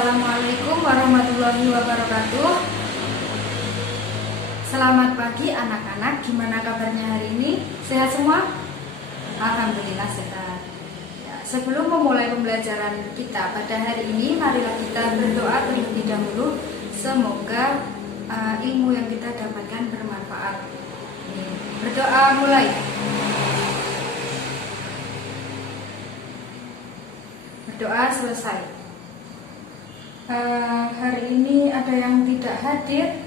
Assalamualaikum warahmatullahi wabarakatuh. Selamat pagi anak-anak, gimana kabarnya hari ini? Sehat semua? Alhamdulillah sehat. Sebelum memulai pembelajaran kita pada hari ini, marilah kita berdoa terlebih dahulu. Semoga ilmu yang kita dapatkan bermanfaat. Berdoa mulai. Berdoa selesai. Hari ini ada yang tidak hadir.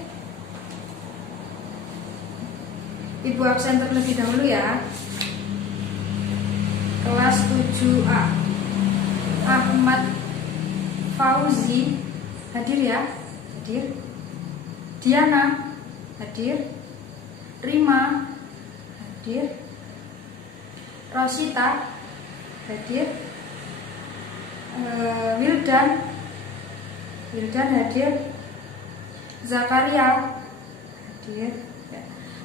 Ibu absen terlebih dahulu ya. Kelas 7A Ahmad Fauzi hadir ya? Hadir. Diana hadir. Rima hadir. Rosita hadir. Wildan hadir. Zakaria hadir.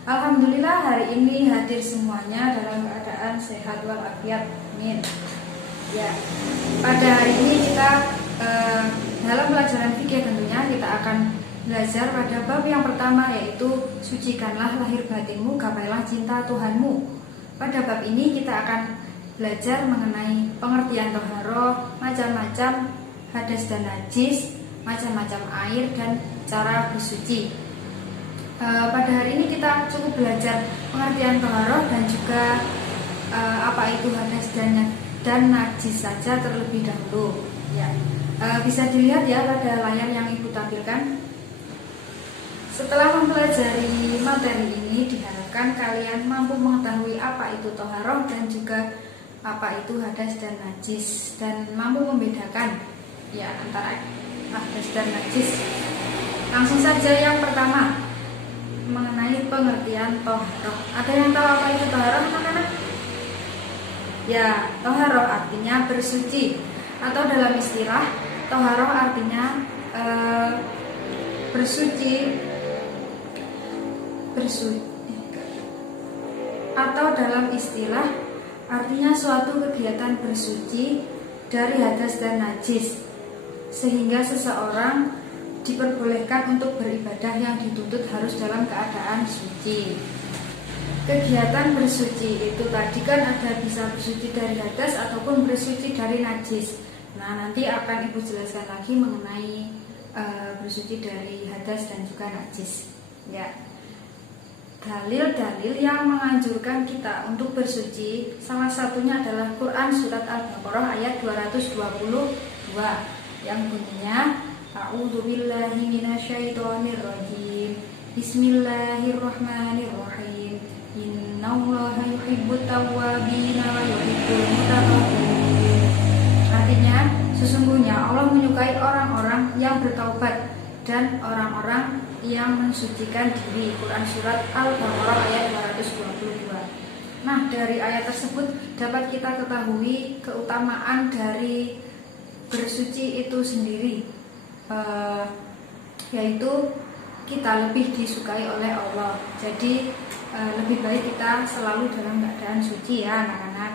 Alhamdulillah hari ini hadir semuanya dalam keadaan sehat walafiat. Amin. Ya, pada hari ini kita dalam pelajaran fikih tentunya kita akan belajar pada bab yang pertama, yaitu sucikanlah lahir batinmu, gapailah cinta Tuhanmu. Pada bab ini kita akan belajar mengenai pengertian toharoh, macam-macam hadas dan najis, macam-macam air, dan cara bersuci. Pada hari ini kita cukup belajar pengertian toharoh dan juga apa itu hadas dan najis saja terlebih dahulu. Ya, bisa dilihat ya pada layar yang ibu tampilkan. Setelah mempelajari materi ini, diharapkan kalian mampu mengetahui apa itu toharoh dan juga apa itu hadas dan najis, dan mampu membedakan ya antara hadas dan najis. Langsung saja yang pertama, mengenai pengertian toharoh. Ada yang tahu apa itu toharoh, anak-anak? Ya, toharoh artinya bersuci, atau dalam istilah toharoh artinya bersuci, atau dalam istilah artinya suatu kegiatan bersuci dari hadas dan najis, sehingga seseorang diperbolehkan untuk beribadah yang dituntut harus dalam keadaan suci. Kegiatan bersuci itu tadi kan ada bisa bersuci dari hadas ataupun bersuci dari najis. Nah, nanti akan ibu jelaskan lagi mengenai bersuci dari hadas dan juga najis. Ya. Dalil-dalil yang menganjurkan kita untuk bersuci, salah satunya adalah Quran surat Al-Baqarah ayat 222 yang bunyinya A'udzubillahi minasyaitonirrajim. Bismillahirrahmanirrahim. Innallaha yuhibbut tawwabin wa yuhibbul mutatahhirin. Artinya, sesungguhnya Allah menyukai orang-orang yang bertaubat dan orang-orang yang mensucikan diri. Quran surat Al-Baqarah ayat 222. Nah, dari ayat tersebut dapat kita ketahui keutamaan dari bersuci itu sendiri, yaitu kita lebih disukai oleh Allah. Jadi lebih baik kita selalu dalam keadaan suci ya anak-anak.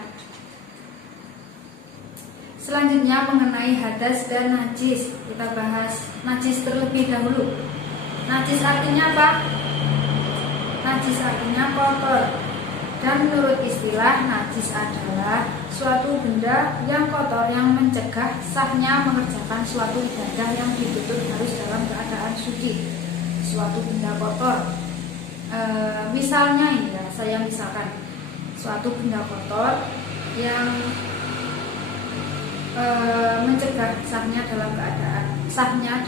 Selanjutnya mengenai hadas dan najis. Kita bahas najis terlebih dahulu. Najis artinya apa? Najis artinya kotor. Dan menurut istilah, najis adalah suatu benda yang kotor yang mencegah sahnya mengerjakan suatu ibadah yang dituntut harus dalam keadaan suci. Suatu benda kotor. Misalnya ini ya, saya misalkan suatu benda kotor yang mencegah sahnya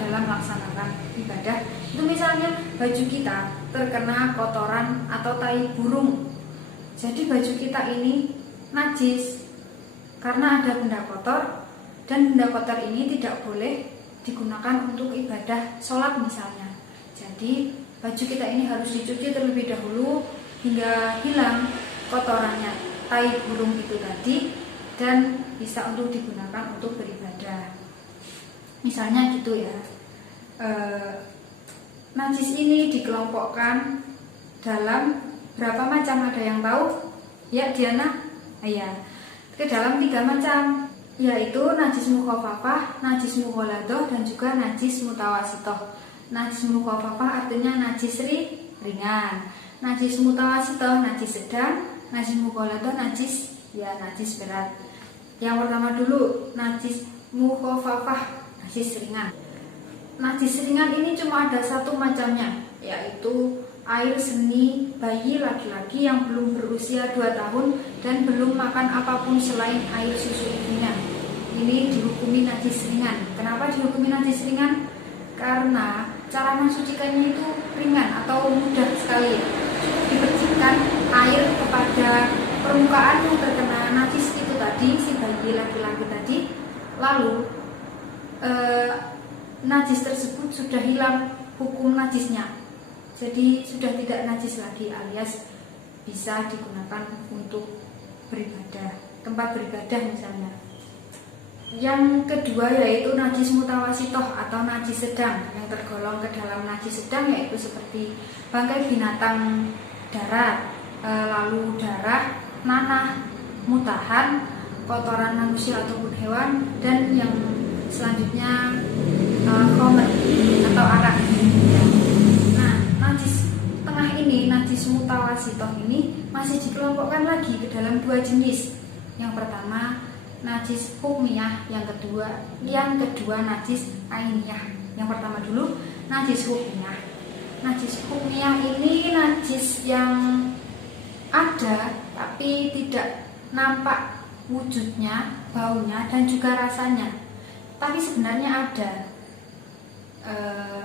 dalam melaksanakan ibadah. Itu misalnya baju kita terkena kotoran atau tai burung. Jadi baju kita ini najis karena ada benda kotor, dan benda kotor ini tidak boleh digunakan untuk ibadah sholat misalnya. Jadi baju kita ini harus dicuci terlebih dahulu hingga hilang kotorannya, tai burung itu tadi, dan bisa untuk digunakan untuk beribadah. Misalnya gitu ya. Najis ini dikelompokkan dalam berapa macam, ada yang tahu? Ya Diana? Ya, ke dalam 3 macam. yaitu najis mukhafafah, najis mughaladah, dan juga najis mutawasitoh. Najis mukhafafah artinya najis ringan, najis mutawasitoh najis sedang, najis mughaladah najis berat. Yang pertama dulu, najis mukhafafah, najis ringan. Najis ringan ini cuma ada satu macamnya, yaitu air seni bayi laki-laki yang belum berusia 2 tahun dan belum makan apapun selain air susu ibunya. Ini dihukumi najis ringan. Kenapa dihukumi najis ringan? Karena cara mensucikannya itu ringan atau mudah sekali. Cukup dipercikan air kepada permukaan yang terkena najis itu tadi, si bayi laki-laki tadi, lalu najis tersebut sudah hilang hukum najisnya. Jadi sudah tidak najis lagi, alias bisa digunakan untuk beribadah, tempat beribadah misalnya. Yang kedua yaitu najis mutawasitoh atau najis sedang, yang tergolong ke dalam najis sedang yaitu seperti bangkai binatang darat, lalu darah, nanah, mutahan, kotoran manusia ataupun hewan, dan yang selanjutnya khomer atau arak. Najis tengah ini, najis mutawasitoh ini masih dikelompokkan lagi ke dalam 2 jenis. Yang pertama najis hukmiyah, yang kedua najis ainiyah. Yang pertama dulu najis hukmiyah. Najis hukmiyah ini najis yang ada tapi tidak nampak wujudnya, baunya, dan juga rasanya, tapi sebenarnya ada.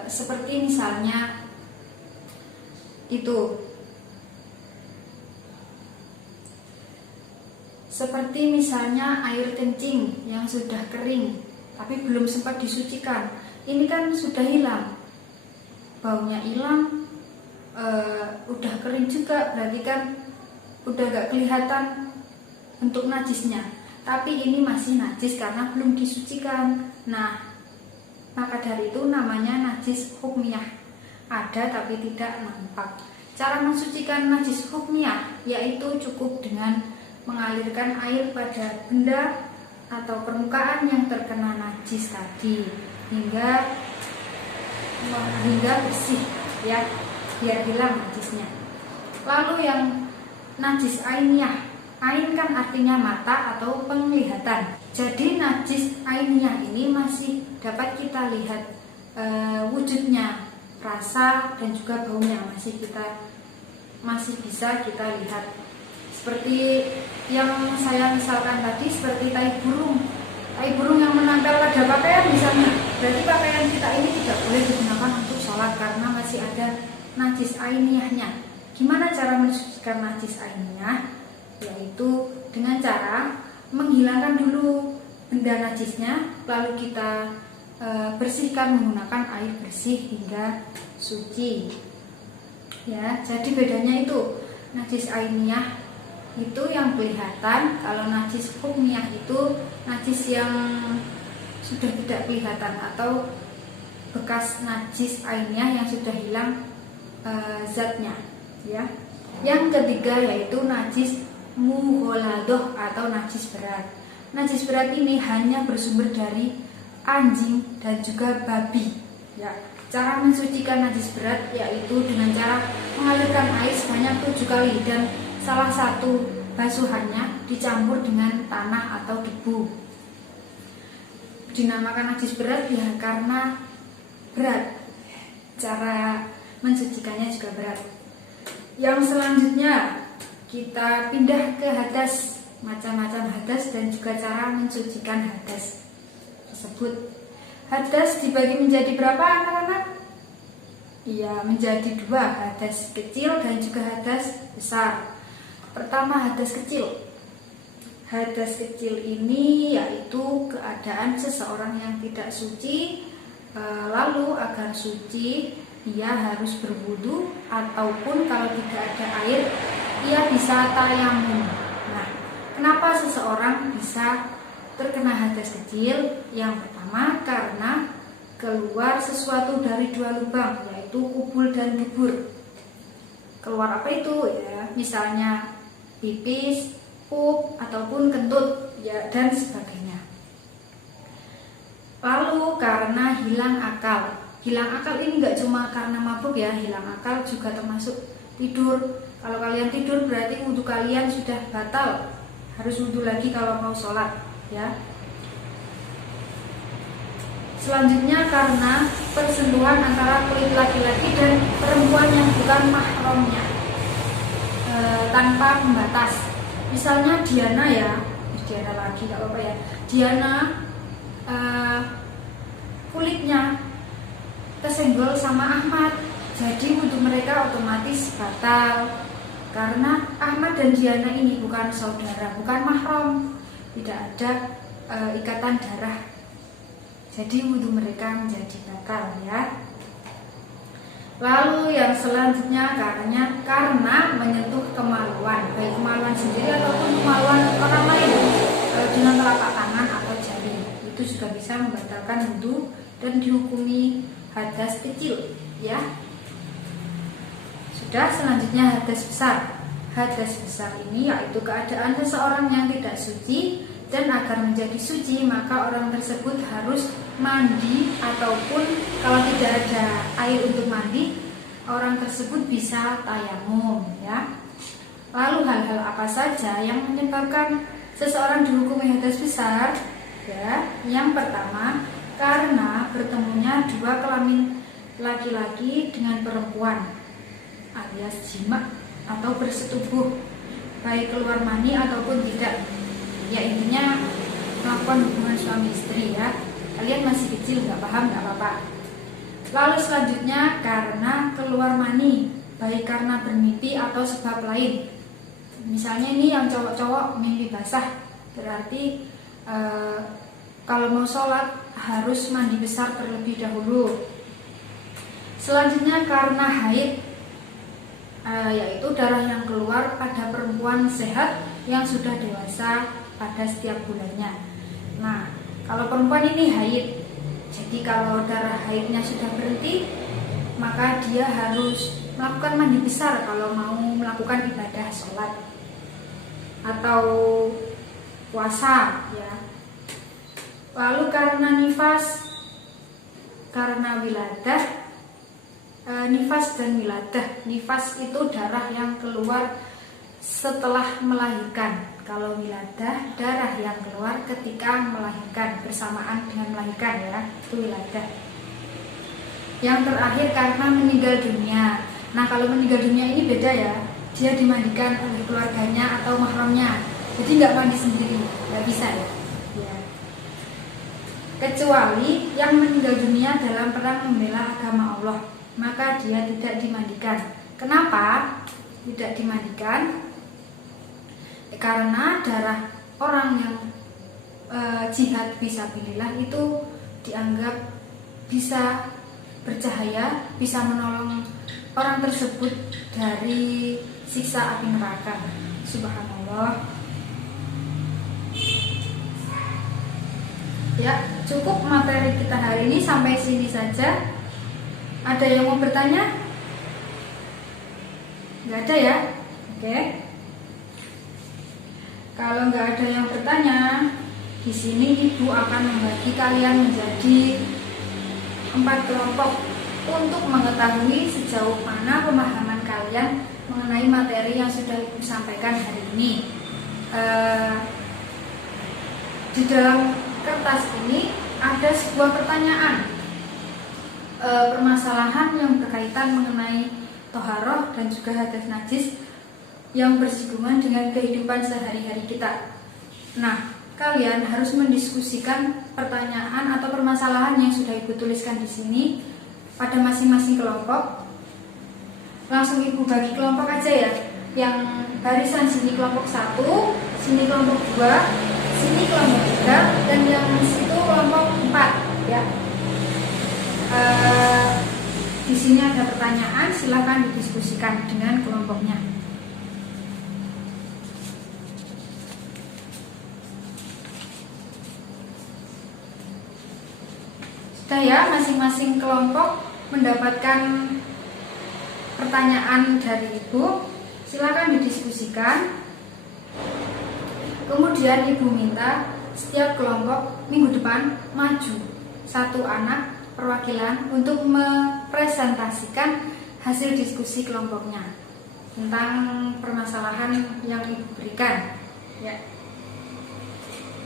Seperti misalnya seperti misalnya air kencing yang sudah kering tapi belum sempat disucikan. Ini kan sudah hilang, baunya hilang, udah kering juga, berarti kan udah gak kelihatan bentuk najisnya, tapi ini masih najis karena belum disucikan. Nah, maka dari itu namanya najis hukmiyah, ada tapi tidak nampak. Cara mensucikan najis hukmiyah yaitu cukup dengan mengalirkan air pada benda atau permukaan yang terkena najis tadi hingga bersih, ya, biar hilang najisnya. Lalu yang najis ainiyah, ain kan artinya mata atau penglihatan. Jadi najis ainiyah ini masih dapat kita lihat wujudnya, rasa dan juga baunya masih bisa kita lihat. Seperti yang saya misalkan tadi, seperti tai burung yang menempel pada pakaian misalnya, berarti pakaian kita ini tidak boleh digunakan untuk sholat karena masih ada najis ainiyahnya. Gimana cara mensucikan najis ainiyah? Yaitu dengan cara menghilangkan dulu benda najisnya, lalu kita bersihkan menggunakan air bersih hingga suci. Ya, jadi bedanya itu najis ainiyah itu yang kelihatan, kalau najis hukmiyah itu najis yang sudah tidak kelihatan atau bekas najis ainiyah yang sudah hilang zatnya, ya. Yang ketiga yaitu najis mughaladah atau najis berat. Najis berat ini hanya bersumber dari anjing dan juga babi, ya. Cara mensucikan najis berat yaitu dengan cara mengalirkan air sebanyak 7 kali dan salah satu basuhannya dicampur dengan tanah atau debu. Dinamakan najis berat ya karena berat. Cara mensucikannya juga berat. Yang selanjutnya kita pindah ke hadas, macam-macam hadas dan juga cara mensucikan hadas tersebut. Hadas dibagi menjadi berapa anak-anak? Iya, menjadi 2, hadas kecil dan juga hadas besar. Pertama, hadas kecil. Hadas kecil ini yaitu keadaan seseorang yang tidak suci, lalu agar suci ia harus berwudu ataupun kalau tidak ada air ia bisa tayamum. Nah, kenapa seseorang bisa terkena hadas kecil? Yang pertama karena keluar sesuatu dari 2 lubang, yaitu kubul dan dubur. Keluar apa itu? Ya, misalnya pipis, pup, ataupun kentut, ya, dan sebagainya. Lalu karena hilang akal. Hilang akal ini nggak cuma karena mabuk ya, hilang akal juga termasuk tidur. Kalau kalian tidur berarti wudhu kalian sudah batal, harus wudhu lagi kalau mau sholat ya. Selanjutnya karena persentuhan antara kulit laki-laki dan perempuan yang bukan mahramnya tanpa pembatas. Misalnya Diana ya, Diana lagi nggak apa-apa ya. Diana kulitnya kesenggol sama Ahmad, jadi wudhu mereka otomatis batal karena Ahmad dan Diana ini bukan saudara, bukan mahram, tidak ada ikatan darah. Jadi wudhu mereka menjadi batal ya. Lalu yang selanjutnya karena menyentuh kemaluan, baik kemaluan sendiri ataupun kemaluan orang lain dengan telapak tangan atau jari, itu juga bisa membatalkan wudhu dan dihukumi hadas kecil ya. Sudah, selanjutnya hadas besar. Hadas besar ini yaitu keadaan seseorang yang tidak suci, dan agar menjadi suci maka orang tersebut harus mandi, ataupun kalau tidak ada air untuk mandi, orang tersebut bisa tayamum ya. Lalu hal-hal apa saja yang menyebabkan seseorang dihukumi hadas besar ya? Yang pertama, karena bertemunya dua kelamin laki-laki dengan perempuan alias jima atau bersetubuh, baik keluar mani ataupun tidak. Ya intinya melakukan hubungan suami istri ya. Kalian masih kecil nggak paham nggak apa-apa. Lalu selanjutnya karena keluar mani, baik karena bermimpi atau sebab lain. Misalnya ini yang cowok-cowok mimpi basah, berarti kalau mau sholat harus mandi besar terlebih dahulu. Selanjutnya karena haid, yaitu darah yang keluar pada perempuan sehat yang sudah dewasa pada setiap bulannya. Nah, kalau perempuan ini haid, jadi kalau darah haidnya sudah berhenti, maka dia harus melakukan mandi besar kalau mau melakukan ibadah sholat atau puasa ya. Lalu karena nifas, karena wiladah, nifas dan wiladah. Nifas itu darah yang keluar setelah melahirkan. Kalau wiladah, darah yang keluar ketika melahirkan, bersamaan dengan melahirkan ya, itu wiladah. Yang terakhir karena meninggal dunia. Nah, kalau meninggal dunia ini beda ya, dia dimandikan oleh keluarganya atau mahramnya. Jadi nggak mandi sendiri, nggak bisa ya. Kecuali yang meninggal dunia dalam perang membela agama Allah, maka dia tidak dimandikan. Kenapa tidak dimandikan? Karena darah orang yang jihad fisabilillah itu dianggap bisa bercahaya, bisa menolong orang tersebut dari siksa api neraka. Subhanallah. Ya, cukup materi kita hari ini sampai sini saja. Ada yang mau bertanya? Nggak ada ya? Oke. Kalau nggak ada yang bertanya, di sini Ibu akan membagi kalian menjadi 4 kelompok untuk mengetahui sejauh mana pemahaman kalian mengenai materi yang sudah Ibu sampaikan hari ini. Di dalam kertas ini ada sebuah pertanyaan, permasalahan yang berkaitan mengenai toharoh dan juga hadas najis yang bersinggungan dengan kehidupan sehari-hari kita. Nah, kalian harus mendiskusikan pertanyaan atau permasalahan yang sudah Ibu tuliskan di sini pada masing-masing kelompok. Langsung Ibu bagi kelompok aja ya. Yang barisan sini kelompok 1, sini kelompok 2, sini kelompok 3, dan yang situ kelompok 4 ya. Di sini ada pertanyaan, silakan didiskusikan dengan kelompoknya. Sudah ya, masing-masing kelompok mendapatkan pertanyaan dari Ibu, silakan didiskusikan. Kemudian Ibu minta setiap kelompok minggu depan maju satu anak perwakilan untuk mempresentasikan hasil diskusi kelompoknya tentang permasalahan yang Ibu berikan. Ya.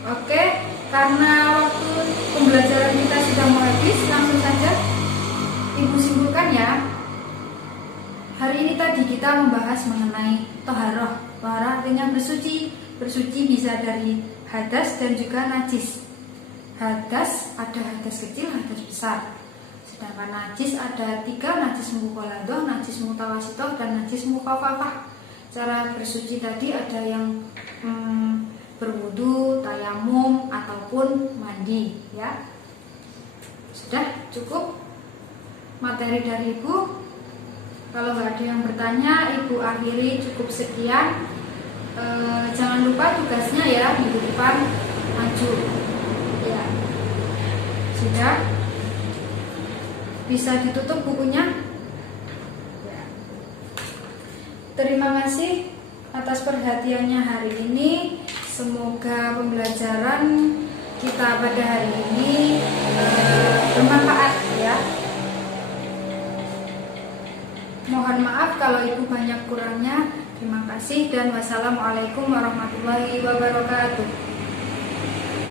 Oke, karena waktu pembelajaran kita sudah mau habis, langsung saja Ibu simpulkan ya. Hari ini tadi kita membahas mengenai toharoh. Toharoh artinya bersuci. Bersuci bisa dari hadas dan juga najis. Hadas ada hadas kecil, hadas besar. Sedangkan najis ada 3, najis mughaladah, najis mutawasithah, dan najis mukhaffafah. Cara bersuci tadi ada yang berwudu, tayamum, ataupun mandi, ya. Sudah cukup materi dari Ibu. Kalau nggak ada yang bertanya, Ibu akhiri cukup sekian. Jangan lupa tugasnya ya, minggu depan maju. Ya, sudah bisa ditutup bukunya. Ya. Terima kasih atas perhatiannya hari ini. Semoga pembelajaran kita pada hari ini bermanfaat ya. Mohon maaf kalau Ibu banyak kurangnya. Terima kasih dan wassalamualaikum warahmatullahi wabarakatuh.